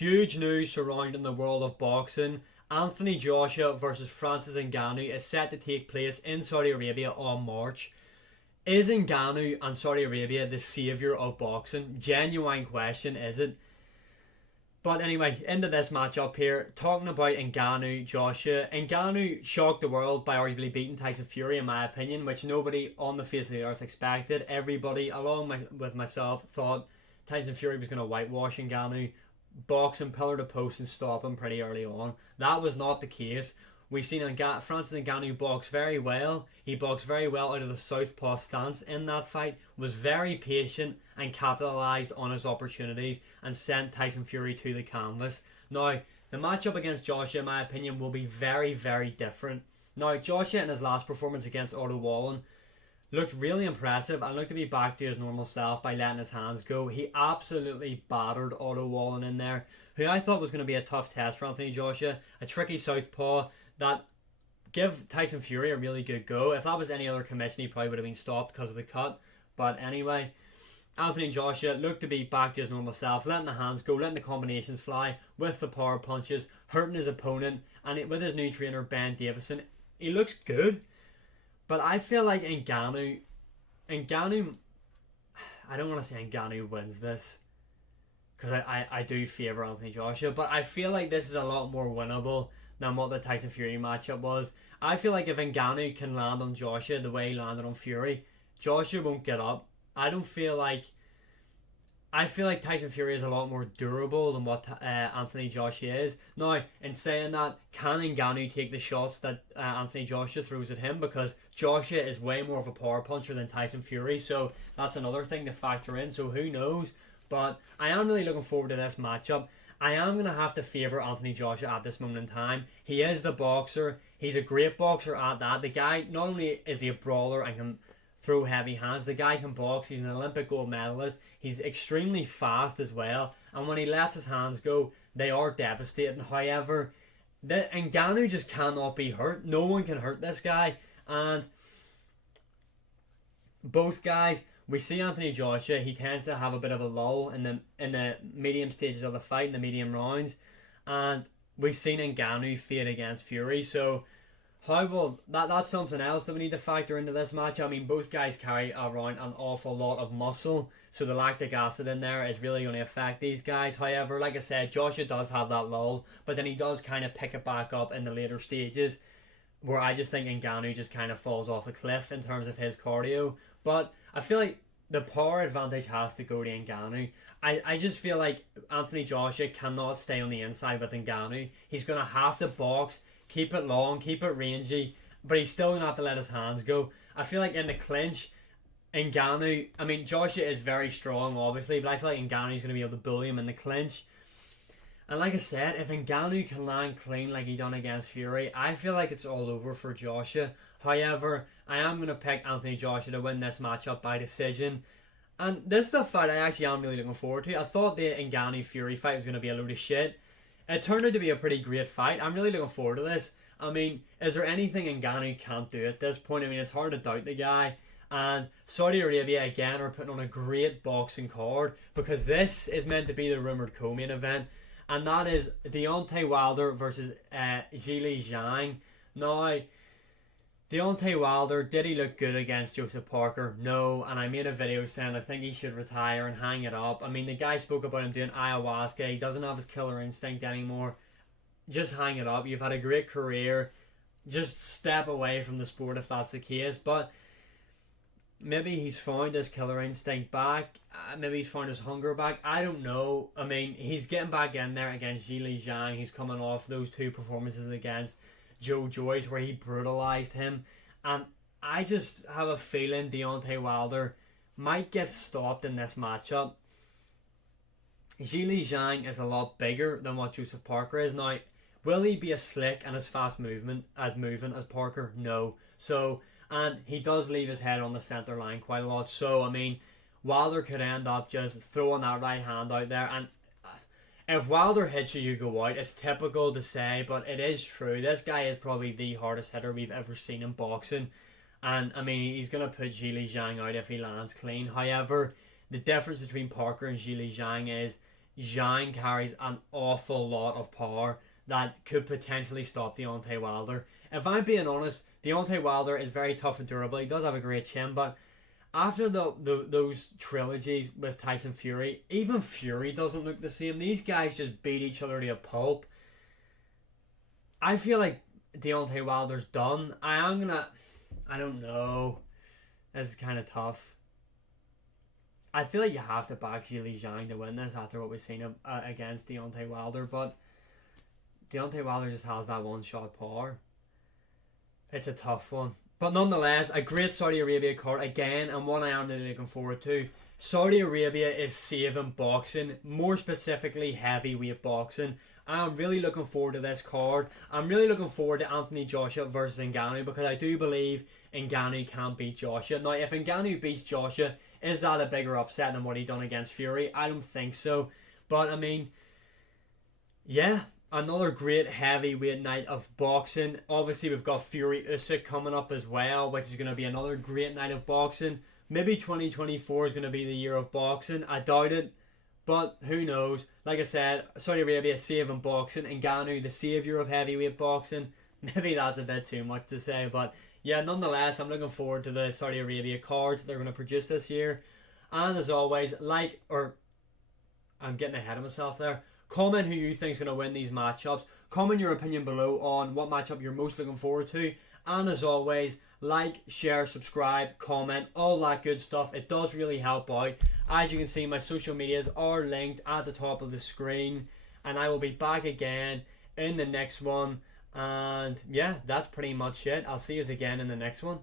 Huge news surrounding the world of boxing. Anthony Joshua versus Francis Ngannou is set to take place in Saudi Arabia on March. Is Ngannou and Saudi Arabia the saviour of boxing? Genuine question, is it? But anyway, into this matchup here, talking about Ngannou, Joshua. Ngannou shocked the world by arguably beating Tyson Fury, in my opinion, which nobody on the face of the earth expected. Everybody, with myself, thought Tyson Fury was going to whitewash Ngannou, box him pillar to post and stop him pretty early on. That was not the case. We've seen Francis Ngannou box very well. He boxed very well out of the southpaw stance in that fight, was very patient and capitalised on his opportunities and sent Tyson Fury to the canvas. Now, the matchup against Joshua, in my opinion, will be very, very different. Now, Joshua in his last performance against Otto Wallin looked really impressive and looked to be back to his normal self by letting his hands go. He absolutely battered Otto Wallin in there, who I thought was going to be a tough test for Anthony Joshua. A tricky southpaw that give Tyson Fury a really good go. If that was any other commission, he probably would have been stopped because of the cut. But anyway, Anthony Joshua looked to be back to his normal self, letting the hands go, letting the combinations fly with the power punches, hurting his opponent, and with his new trainer Ben Davison, he looks good. But I feel like Ngannou, I don't want to say Ngannou wins this, because I do favour Anthony Joshua, but I feel like this is a lot more winnable than what the Tyson Fury matchup was. I feel like if Ngannou can land on Joshua the way he landed on Fury, Joshua won't get up. I feel like Tyson Fury is a lot more durable than what Anthony Joshua is. Now, in saying that, can Ngannou take the shots that Anthony Joshua throws at him? Because Joshua is way more of a power puncher than Tyson Fury, so that's another thing to factor in. So who knows? But I am really looking forward to this matchup. I am going to have to favour Anthony Joshua at this moment in time. He is the boxer. He's a great boxer at that. The guy, not only is he a brawler and can throw heavy hands, the guy can box. He's an Olympic gold medalist. He's extremely fast as well. And when he lets his hands go, they are devastating. However, Ngannou just cannot be hurt. No one can hurt this guy. And both guys, we see Anthony Joshua, he tends to have a bit of a lull in the medium stages of the fight, in the medium rounds, and we've seen Ngannou fade against Fury. So how will that's something else that we need to factor into this match. I mean, both guys carry around an awful lot of muscle, so the lactic acid in there is really going to affect these guys. However, like I said, Joshua does have that lull, but then he does kind of pick it back up in the later stages, where I just think Ngannou just kind of falls off a cliff in terms of his cardio. But I feel like the power advantage has to go to Ngannou. I just feel like Anthony Joshua cannot stay on the inside with Ngannou. He's going to have to box, keep it long, keep it rangy, but he's still going to have to let his hands go. I feel like in the clinch, Ngannou, I mean, Joshua is very strong, obviously, but I feel like Ngannou's going to be able to bully him in the clinch. And like I said, if Ngannou can land clean like he done against Fury, I feel like it's all over for Joshua. However, I am going to pick Anthony Joshua to win this matchup by decision. And this is a fight I actually am really looking forward to. I thought the Ngannou-Fury fight was going to be a load of shit. It turned out to be a pretty great fight. I'm really looking forward to this. I mean, is there anything Ngannou can't do at this point? I mean, it's hard to doubt the guy. And Saudi Arabia, again, are putting on a great boxing card, because this is meant to be the rumoured co-main event. And that is Deontay Wilder versus Zhilei Zhang. Now, Deontay Wilder, did he look good against Joseph Parker? No. And I made a video saying I think he should retire and hang it up. I mean, the guy spoke about him doing ayahuasca. He doesn't have his killer instinct anymore. Just hang it up. You've had a great career. Just step away from the sport if that's the case. But maybe he's found his killer instinct back. Maybe he's found his hunger back. I don't know. I mean, he's getting back in there against Zhilei Zhang. He's coming off those two performances against Joe Joyce where he brutalized him. And I just have a feeling Deontay Wilder might get stopped in this matchup. Zhilei Zhang is a lot bigger than what Joseph Parker is. Now, will he be as slick and as fast moving as Parker? No. So, and he does leave his head on the centre line quite a lot. So, I mean, Wilder could end up just throwing that right hand out there. And if Wilder hits you, you go out. It's typical to say, but it is true. This guy is probably the hardest hitter we've ever seen in boxing. And, I mean, he's going to put Zhilei Zhang out if he lands clean. However, the difference between Parker and Zhilei Zhang is Zhang carries an awful lot of power that could potentially stop Deontay Wilder. If I'm being honest, Deontay Wilder is very tough and durable. He does have a great chin, but after those trilogies with Tyson Fury, even Fury doesn't look the same. These guys just beat each other to a pulp. I feel like Deontay Wilder's done. I don't know. It's kind of tough. I feel like you have to back Zhilei Zhang to win this after what we've seen against Deontay Wilder, but Deontay Wilder just has that one-shot power. It's a tough one. But nonetheless, a great Saudi Arabia card again, and one I am really looking forward to. Saudi Arabia is saving boxing, more specifically heavyweight boxing. I'm really looking forward to this card. I'm really looking forward to Anthony Joshua versus Ngannou because I do believe Ngannou can beat Joshua. Now, if Ngannou beats Joshua, is that a bigger upset than what he done against Fury? I don't think so. But, I mean, yeah, another great heavyweight night of boxing. Obviously, we've got Fury Usyk coming up as well, which is going to be another great night of boxing. Maybe 2024 is going to be the year of boxing. I doubt it, but who knows? Like I said, Saudi Arabia saving boxing, and Ngannou, the saviour of heavyweight boxing. Maybe that's a bit too much to say, but yeah, nonetheless, I'm looking forward to the Saudi Arabia cards they're going to produce this year. And as always, I'm getting ahead of myself there. Comment who you think is going to win these matchups. Comment your opinion below on what matchup you're most looking forward to. And as always, like, share, subscribe, comment, all that good stuff. It does really help out. As you can see, my social medias are linked at the top of the screen. And I will be back again in the next one. And yeah, that's pretty much it. I'll see you again in the next one.